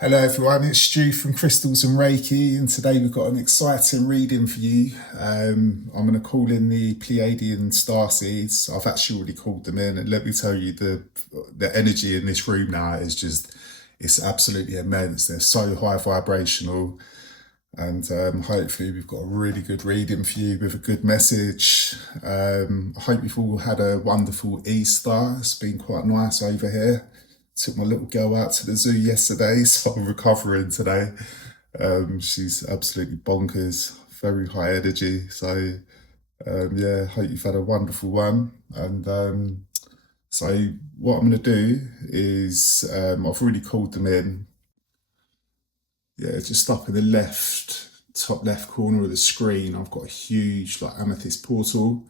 Hello everyone, it's Stu from Crystals and Reiki, and today we've got an exciting reading for you. I'm going to call in the Pleiadian Starseeds. I've actually already called them in, and let me tell you, the energy in this room now is it's absolutely immense. They're so high vibrational, and hopefully we've got a really good reading for you with a good message. I hope you've all had a wonderful Easter. It's been quite nice over here. Took my little girl out to the zoo yesterday, so I'm recovering today. She's absolutely bonkers, very high energy. So yeah, hope you've had a wonderful one. And so what I'm going to do is I've already called them in. Yeah, just up in the top left corner of the screen, I've got a huge like amethyst portal,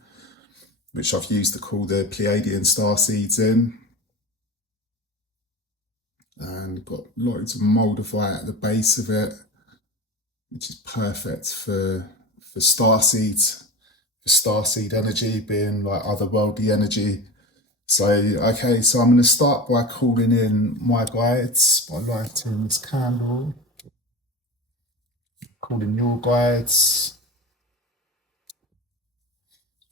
which I've used to call the Pleiadian Starseeds in. And got loads of moldavite at the base of it, which is perfect for starseeds, for starseed energy being like otherworldly energy. So okay, so I'm going to start by calling in my guides by lighting this candle, calling your guides,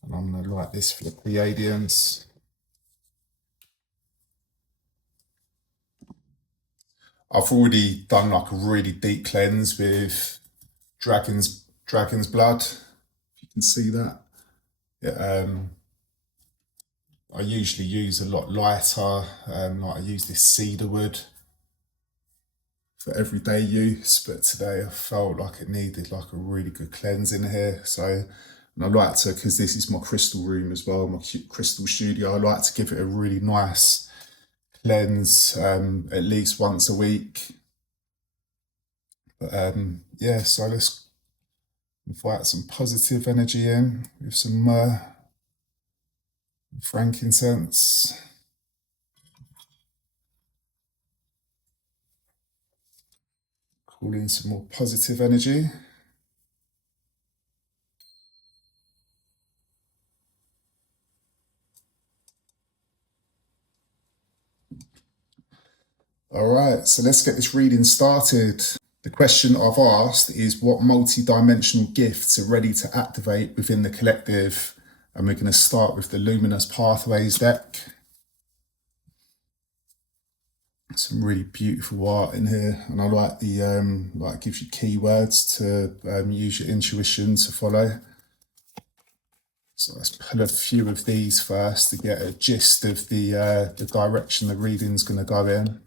and I'm going to light this for the Pleiadians. I've already done like a really deep cleanse with dragon's blood. If you can see that. Yeah, I usually use a lot lighter. Like I use this cedar wood for everyday use, but today I felt like it needed like a really good cleanse in here. So, and I like to, because this is my crystal room as well, my crystal studio, I like to give it a really nice cleanse at least once a week. But yeah, so let's invite some positive energy in with some frankincense. Call in some more positive energy. All right, so let's get this reading started. The question I've asked is what multi-dimensional gifts are ready to activate within the collective? And we're going to start with the Luminous Pathways deck. Some really beautiful art in here, and I like the like it gives you keywords to use your intuition to follow. So let's pull a few of these first to get a gist of the direction the reading's going to go in.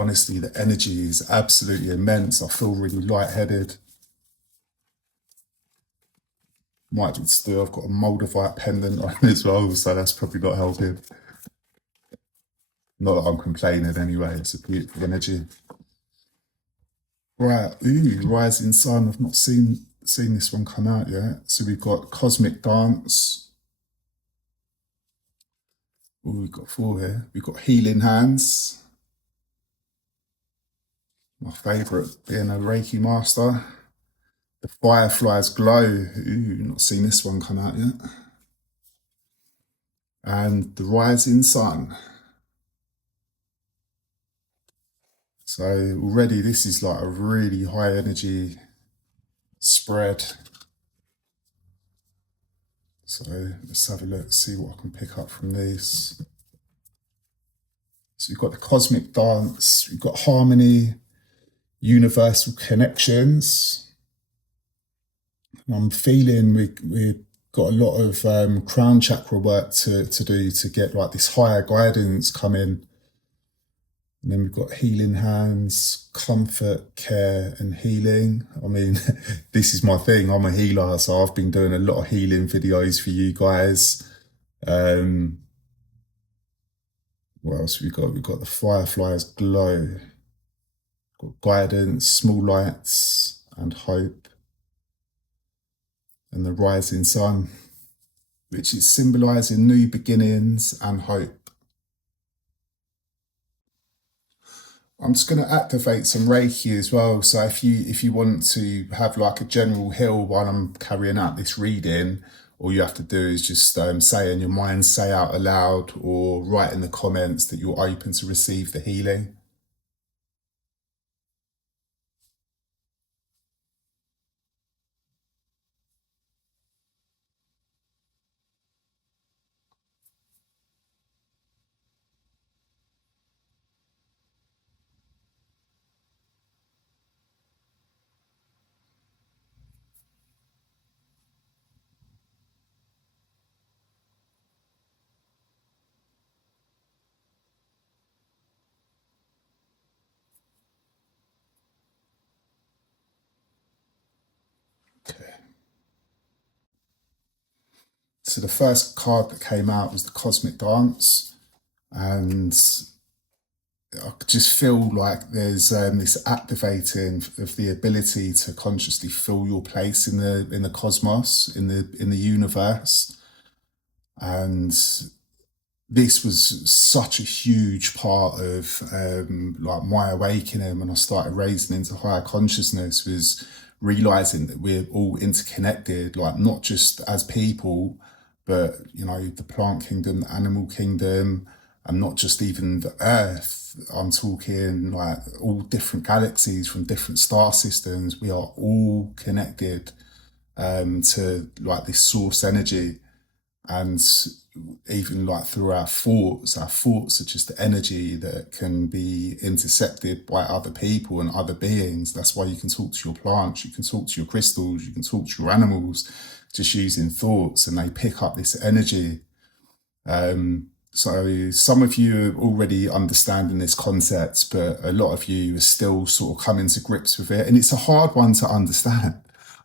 Honestly, the energy is absolutely immense. I feel really lightheaded. Might be still, I've got a moldavite pendant on as well, so that's probably not helping. Not that I'm complaining anyway, it's a beautiful energy. Right, ooh, Rising Sun. I've not seen this one come out yet. So we've got Cosmic Dance. Oh, we've got 4 here. We've got Healing Hands. My favourite, being a Reiki master. The Fireflies Glow. Ooh, not seen this one come out yet. And the Rising Sun. So already this is like a really high energy spread. So let's have a look, see what I can pick up from these. So we've got the Cosmic Dance, we've got Harmony, Universal Connections. And I'm feeling we've got a lot of crown chakra work to do to get like this higher guidance coming. And then we've got Healing Hands, Comfort, Care and Healing. I mean, this is my thing. I'm a healer, so I've been doing a lot of healing videos for you guys. What else we got? We've got the Fireflies Glow. Got Guidance, Small Lights and Hope. And the Rising Sun, which is symbolising new beginnings and hope. I'm just going to activate some Reiki as well. So if you want to have like a general heal while I'm carrying out this reading, all you have to do is just say in your mind, say out aloud, or write in the comments that you're open to receive the healing. Okay. So the first card that came out was the Cosmic Dance, and I just feel like there's this activating of the ability to consciously feel your place in the cosmos, in the universe, and this was such a huge part of like my awakening when I started raising into higher consciousness, was realizing that we're all interconnected, like not just as people, but you know, the plant kingdom, the animal kingdom, and not just even the earth. I'm talking like all different galaxies from different star systems. We are all connected to like this source energy. And even like through our thoughts are just energy that can be intercepted by other people and other beings. That's why you can talk to your plants, you can talk to your crystals, you can talk to your animals, just using thoughts, and they pick up this energy. So some of you are already understanding this concept, but a lot of you are still sort of coming to grips with it. And it's a hard one to understand.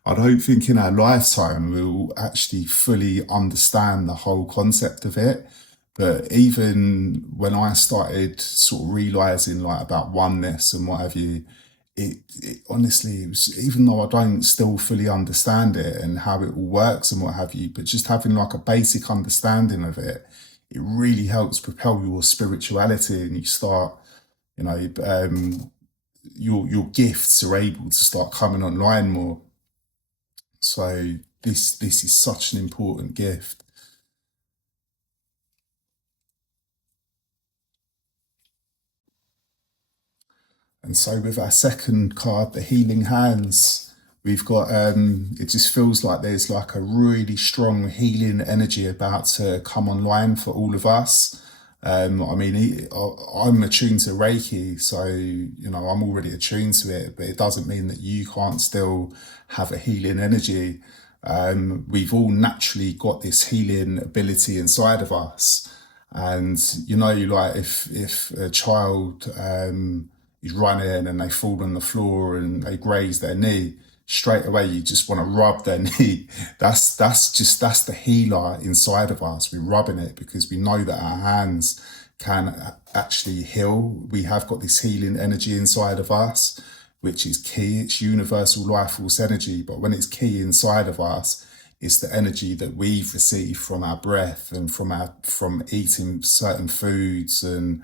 I don't think in our lifetime we'll actually fully understand the whole concept of it. But even when I started sort of realizing like about oneness and what have you, it honestly, it was, even though I don't still fully understand it and how it all works and what have you, but just having like a basic understanding of it, it really helps propel your spirituality, and you start, you know, your gifts are able to start coming online more. So this is such an important gift. And so with our second card, the Healing Hands, we've got it just feels like there's like a really strong healing energy about to come online for all of us. I mean, I'm attuned to Reiki, so you know I'm already attuned to it, but it doesn't mean that you can't still have a healing energy. We've all naturally got this healing ability inside of us, and you know, like if a child is running and they fall on the floor and they graze their knee, straight away you just want to rub their knee. That's the healer inside of us. We're rubbing it because we know that our hands can actually heal. We have got this healing energy inside of us, which is key. It's universal life force energy, but when it's key inside of us, it's the energy that we've received from our breath and from eating certain foods. And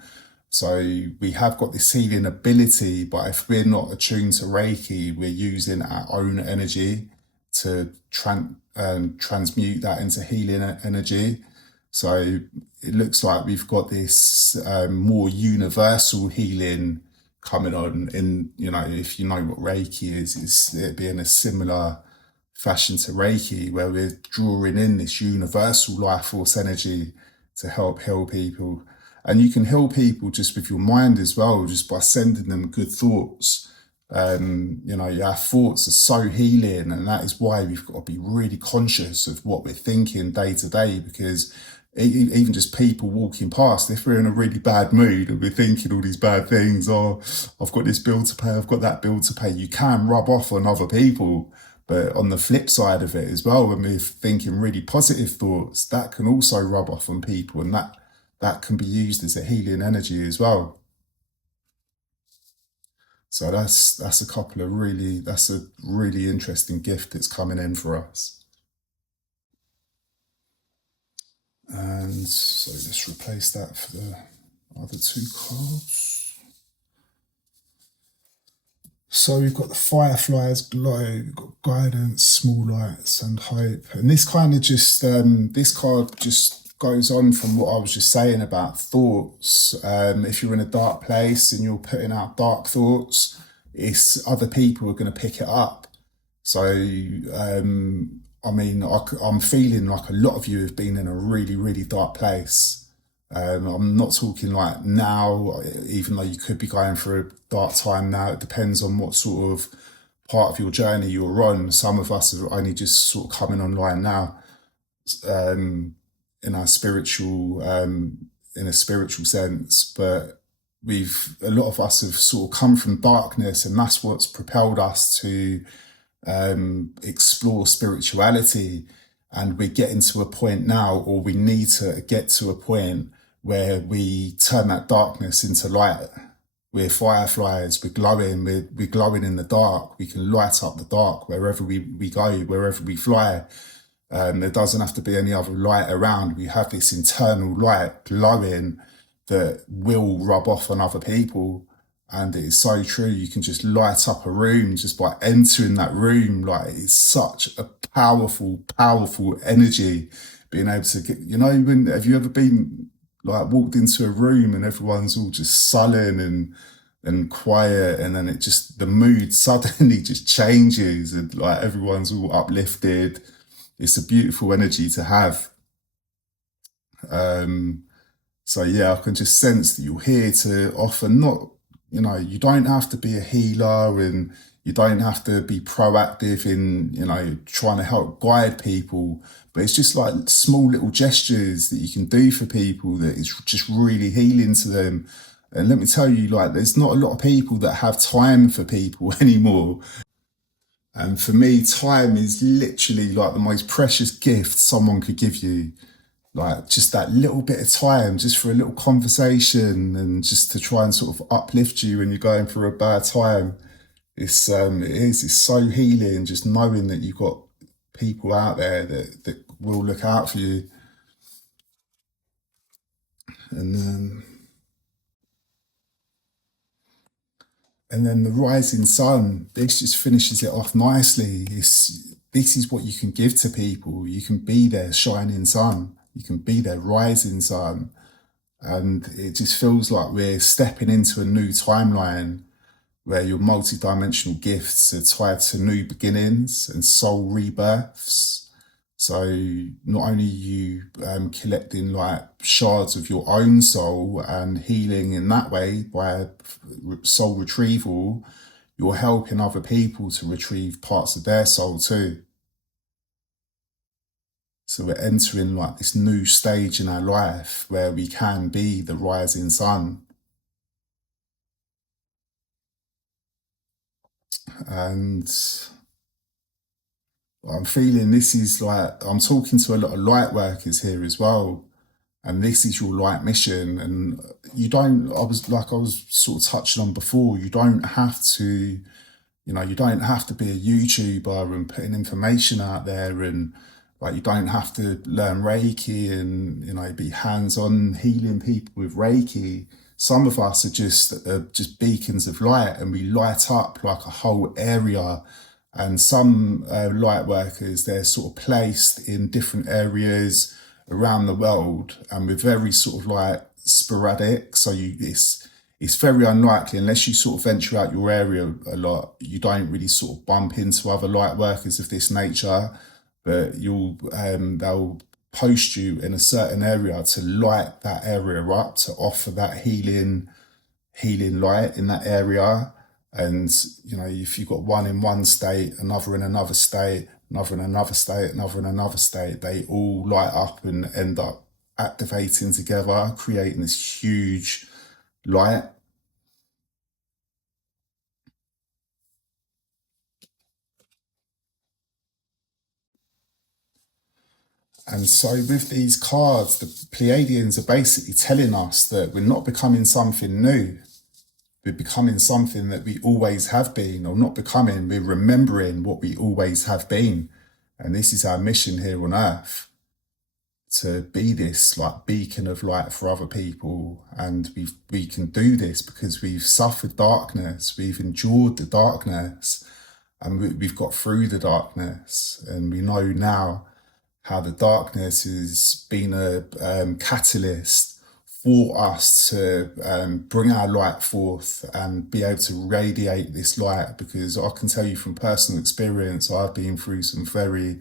so we have got this healing ability, but if we're not attuned to Reiki, we're using our own energy to transmute that into healing energy. So it looks like we've got this more universal healing coming on. And, you know, if you know what Reiki is, it's it being a similar fashion to Reiki, where we're drawing in this universal life force energy to help heal people. And you can heal people just with your mind as well, just by sending them good thoughts. You know, our thoughts are so healing, and that is why we've got to be really conscious of what we're thinking day to day, because even just people walking past, if we're in a really bad mood and we're thinking all these bad things, oh, I've got this bill to pay, I've got that bill to pay, you can rub off on other people. But on the flip side of it as well, when we're thinking really positive thoughts, that can also rub off on people, and that can be used as a healing energy as well. So that's a really interesting gift that's coming in for us. And so let's replace that for the other two cards. So we've got the fireflies glow, we've got guidance, small lights, and hope. And this kind of just, this card just goes on from what I was just saying about thoughts. If you're in a dark place and you're putting out dark thoughts, it's other people are going to pick it up. So, I mean, I'm feeling like a lot of you have been in a really, really dark place. I'm not talking like now, even though you could be going through a dark time now. It depends on what sort of part of your journey you're on. Some of us are only just sort of coming online now, in our spiritual, in a spiritual sense. But a lot of us have sort of come from darkness, and that's what's propelled us to explore spirituality. And we're getting to a point now, or we need to get to a point where we turn that darkness into light. We're fireflies, we're glowing in the dark. We can light up the dark wherever we go, wherever we fly. There doesn't have to be any other light around. We have this internal light glowing that will rub off on other people. And it's so true. You can just light up a room just by entering that room. Like, it's such a powerful, powerful energy. Being able to get, have you ever been like walked into a room and everyone's all just sullen and quiet, and then the mood suddenly just changes and like everyone's all uplifted. It's a beautiful energy to have. So yeah, I can just sense that you're here to offer not, you don't have to be a healer, and you don't have to be proactive in, trying to help guide people, but it's just like small little gestures that you can do for people that is just really healing to them. And let me tell you, like, there's not a lot of people that have time for people anymore. And for me, time is literally like the most precious gift someone could give you. Like, just that little bit of time, just for a little conversation, and just to try and sort of uplift you when you're going through a bad time. It's so healing, just knowing that you've got people out there that will look out for you. And then the rising sun, this just finishes it off nicely. This is what you can give to people. You can be their shining sun. You can be their rising sun. And it just feels like we're stepping into a new timeline where your multidimensional gifts are tied to new beginnings and soul rebirths. So not only are you collecting like shards of your own soul and healing in that way by soul retrieval, you're helping other people to retrieve parts of their soul too. So we're entering like this new stage in our life where we can be the rising sun. And I'm feeling this is like, I'm talking to a lot of light workers here as well. And this is your light mission. And I was sort of touching on before, you don't have to, you don't have to be a YouTuber and putting information out there, and like, you don't have to learn Reiki and, be hands-on healing people with Reiki. Some of us are just beacons of light, and we light up like a whole area. And some light workers, they're sort of placed in different areas around the world, and we're very sort of like sporadic. So it's very unlikely, unless you sort of venture out your area a lot, you don't really sort of bump into other light workers of this nature. But they'll post you in a certain area to light that area up, to offer that healing light in that area. And if you've got one in one state, another in another state, another in another state, another in another state, they all light up and end up activating together, creating this huge light. And so with these cards, the Pleiadians are basically telling us that we're not becoming something new. We're becoming something that we always have been, or not becoming, we're remembering what we always have been. And this is our mission here on Earth. to be this like beacon of light for other people. And we can do this because we've suffered darkness, we've endured the darkness, and we've got through the darkness, and we know now how the darkness has been a catalyst for us to bring our light forth and be able to radiate this light. Because I can tell you from personal experience, I've been through some very,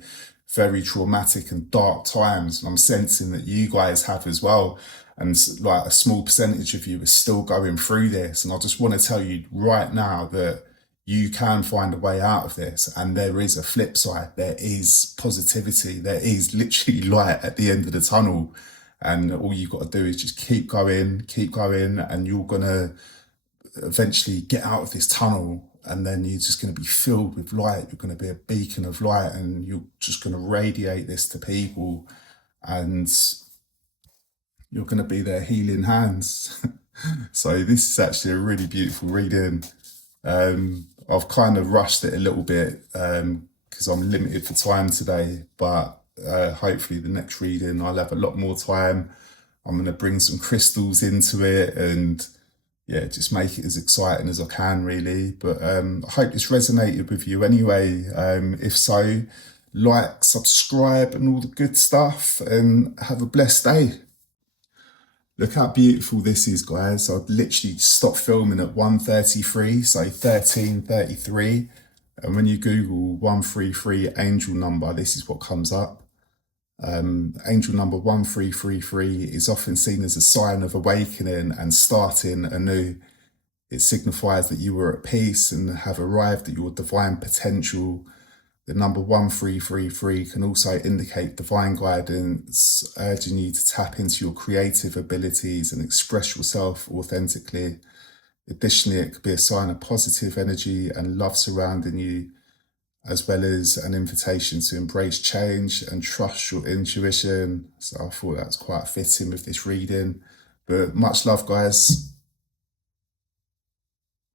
very traumatic and dark times, and I'm sensing that you guys have as well. And like a small percentage of you is still going through this. And I just want to tell you right now that you can find a way out of this, and there is a flip side. There is positivity. There is literally light at the end of the tunnel, and all you've got to do is just keep going, and you're gonna eventually get out of this tunnel, and then you're just going to be filled with light. You're going to be a beacon of light, and you're just going to radiate this to people, and you're going to be their healing hands. So this is actually a really beautiful reading. I've kind of rushed it a little bit because I'm limited for time today, but hopefully the next reading I'll have a lot more time. I'm going to bring some crystals into it and yeah, just make it as exciting as I can, really. But I hope this resonated with you anyway. If so, like, subscribe and all the good stuff, and have a blessed day. Look how beautiful this is, guys. I've literally stopped filming at 1:33, so 13:33. And when you Google 133 angel number, this is what comes up. Angel number 1333 is often seen as a sign of awakening and starting anew. It signifies that you are at peace and have arrived at your divine potential. The number 1333 can also indicate divine guidance, urging you to tap into your creative abilities and express yourself authentically. Additionally, it could be a sign of positive energy and love surrounding you, as well as an invitation to embrace change and trust your intuition. So I thought that's quite fitting with this reading. But much love, guys.